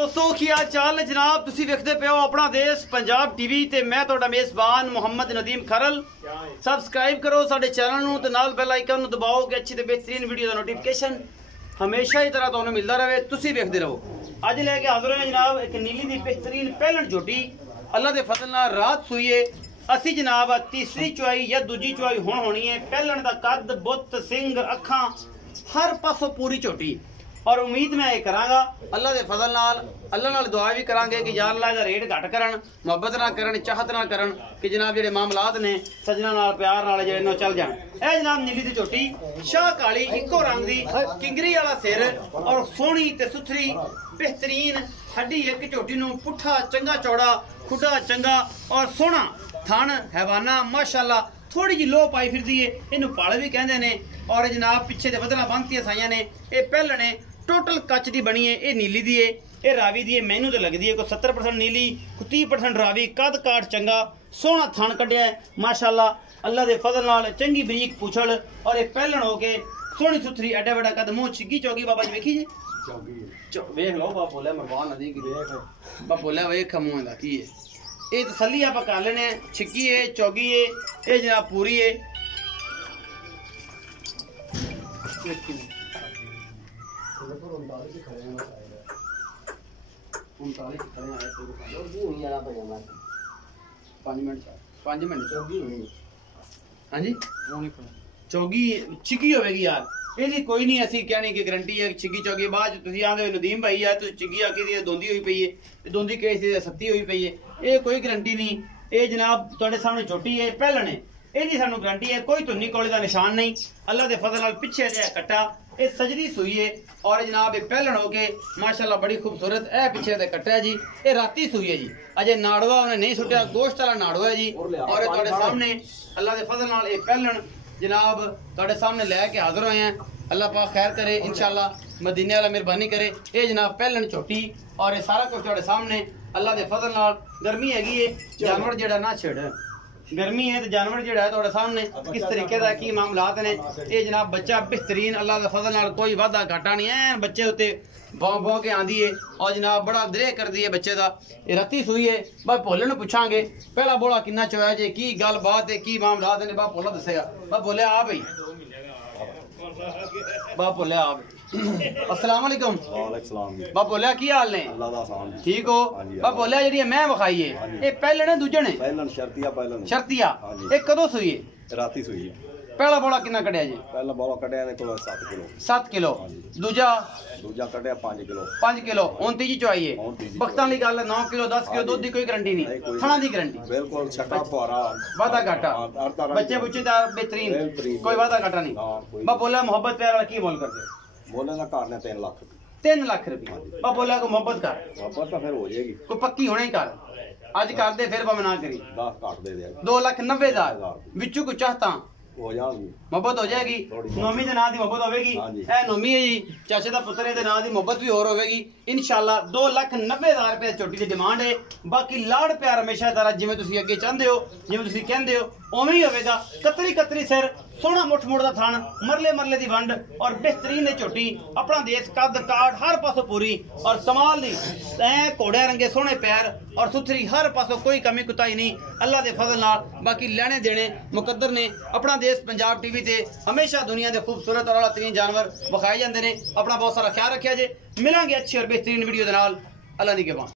दोस्तों की हाल चाल है जनाब। तुसी वेखदे पे हो अपना देश पंजाब टीवी ते मैं तुहाडा मेज़बान मोहम्मद नदीम खरल। सबसक्राइब करो साडे चैनल नूं ते नाल बेल आइकन नूं दबाओ कि अच्छी ते बेहतरीन वीडियो दा नोटिफिकेशन हमेशा ही तरह तुहानूं मिलदा रहे। तुसी वेखदे रहो। अज लैके हाज़र होए जनाब एक नीली दी बेहतरीन पहलन झोटी अल्लाह दे फजल नाल रात सूई है। असी जनाब तीसरी चुआई या दूजी चुआई हुण होनी है। पहलन दा कद बुत सिंह अखां हर पासों पूरी झोटी और उम्मीद मैं ये करांगा अल्लाह दे फजल नाल अल्लाह नाल दुआ भी करांगे कि या अल्लाह दा रेट घट करन, मोहब्बत ना करन, चाहत ना करन कि जनाब जेडे मामलात ने सजना नाल प्यार नाल जेडे नो चल जान। ए जनाब नीली दी झोटी शाह काली इको रंग दी किंगरी वाला सिर और सोहनी ते सुथरी बेहतरीन हड्डी एक झोटी नूं पुठा चंगा चौड़ा खुडा चंगा और सोहना थन हैवाना माशाअल्लाह थोड़ी जी लो पाई फिरदी है। इनू पाले भी कहंदे ने और जनाब पिछे दे बदला बंतियां साइयां ने। ये पहलने टोटल कच दी बनी है। ये नीली दी है, ये रावी दी है। मैनू तो लगदी है कोई 70% नीली कोई 30% रावी। कद काट चंगा सोहना थन कढ़िया है माशाअल्लाह अल्लाह दे फजल नाल। चंगी बरीक पूछल और ये पहलन हो के सोहनी सुथरी एडा बड़ा कद मुंह छिग्गी चौगी बाबा जी वेखी जी वेख लो बाबा बोले मरवान नदी की वेख बाबा बोले वेख मुंह दा की है। ये तसली आप कर लेने छिक्की है चौगी है ये जनाब पूरी है। हाँ जी चौगी छिक्की होगी यार ये कोई नहीं असी कहने की गारंटी है छिग्गी चौगी बाद तुसी आंदे नदीम भाई है तो छिग्गी आकी दी दोंदी हुई पई है दोंदी कैसी सत्ती हुई पई है। ये कोई गारंटी नहीं। ये जनाब तुहाडे सामने छोटी है पहलन है ਇਹਦੀ ਸਾਨੂੰ गारंटी है कोई धुन्नी कोले का निशान नहीं। अल्लाह के फजल नाल पिछे जे कट्टा ये सजदी सुई है और जनाब ये पहलन हो के माशाअल्लाह बड़ी खूबसूरत ए पिछे दे कट्टा है जी। ये राती सुई है जी अजे नाड़वा उन्हें नहीं सुटिया गोश्त वाला नाड़वा है जी। और तुहाडे सामने अल्लाह के फजल नाल ये पहलन जनाब तुहाडे सामने लेके हाजिर होए हैं। अल्लाह पाक खैर करे इंशाअल्लाह मदीने वाला मेहरबानी करे। ये जनाब पहलन छोटी और ये सारा कुछ तुहाडे सामने अल्लाह के फजल नाल। गर्मी हैगी है जानवर जेड़ा ना छेड़ गर्मी है तो जानवर जो है तुहाडे सामने किस तरीके का की मामलात ने। ये जनाब बच्चा बेहतरीन अल्लाह के फजल नाल कोई वादा घाटा नहीं है। बच्चे उत्ते भौं भौं के आंदी है और जनाब बड़ा दरेह कर दी है बच्चे का। ये राती सूई है बा भोले नूं पुछांगे पहला बोला किन्ना चोया जे की गल बात है की मामलात ने। बा भोला दसेगा बा बोले आ भाई बा बोले आ अस्सलाम वालेकुम बा बोलिया की हाल ने ठीक हो बा बोलिया जी मैं विखाई है ये पहले ने दूजे ने शर्तिया एक कदों सुई है राती सुई है। पहला बोला कितना कटिया जी पहला बोला कटिया ने तो 7 किलो दूजा कटिया 5 किलो 29 चुआई है। बख्तां दी गल 9 किलो 10 किलो दूध दी कोई गारंटी नहीं खाना दी गारंटी बिल्कुल छक्का फुआरा वादा घाटा बच्चे बुच्चे बेहतरीन कोई वादा घाटा नहीं। बा बोला मोहब्बत प्यार वाला की मोल करदे बोले ना कार ने 3 लाख रुपये बा बोला को मोहब्बत कर मोहब्बत तो फिर हो जाएगी कोई पक्की होने कर अज कर दे फिर भावे ना करी 10 काट दे देगा 2,90,000 विचू को चाहता हो जाएगी मोहब्बत हो जाएगी। नोमी के नाम की मोहब्बत होगी ए नोमी है जी चाचे का पुत्र है नाम की मोहब्बत भी और होगी इंशाल्लाह। 2,90,000 रुपये छोटी सी डिमांड है। बाकी लाड़ प्यार हमेशा तरह जिवें तुसीं अगे चाहते हो जिवें तुसीं कहंदे हो उवें ही होवेगा। कतरी कतरी सिर सोहना मुठ मुड़ दा थान मरले मरले दी वंड और बेहतरीन है झोटी अपना देश कद काट हर पासों पूरी और कमाल दी ऐ घोड़े रंगे सोहने पैर और सुथरी हर पासों कोई कमी कुताही नहीं अल्लाह के फजल नाल। बाकी लेने देने मुकद्दर ने अपना देश पंजाब टीवी ते हमेशा दुनिया के खूबसूरत और आला तरीन जानवर विखाए जाते हैं। अपना बहुत सारा ख्याल रखा जे मिलांगे अच्छी और बेहतरीन वीडियो दे नाल। अल्लाह दी के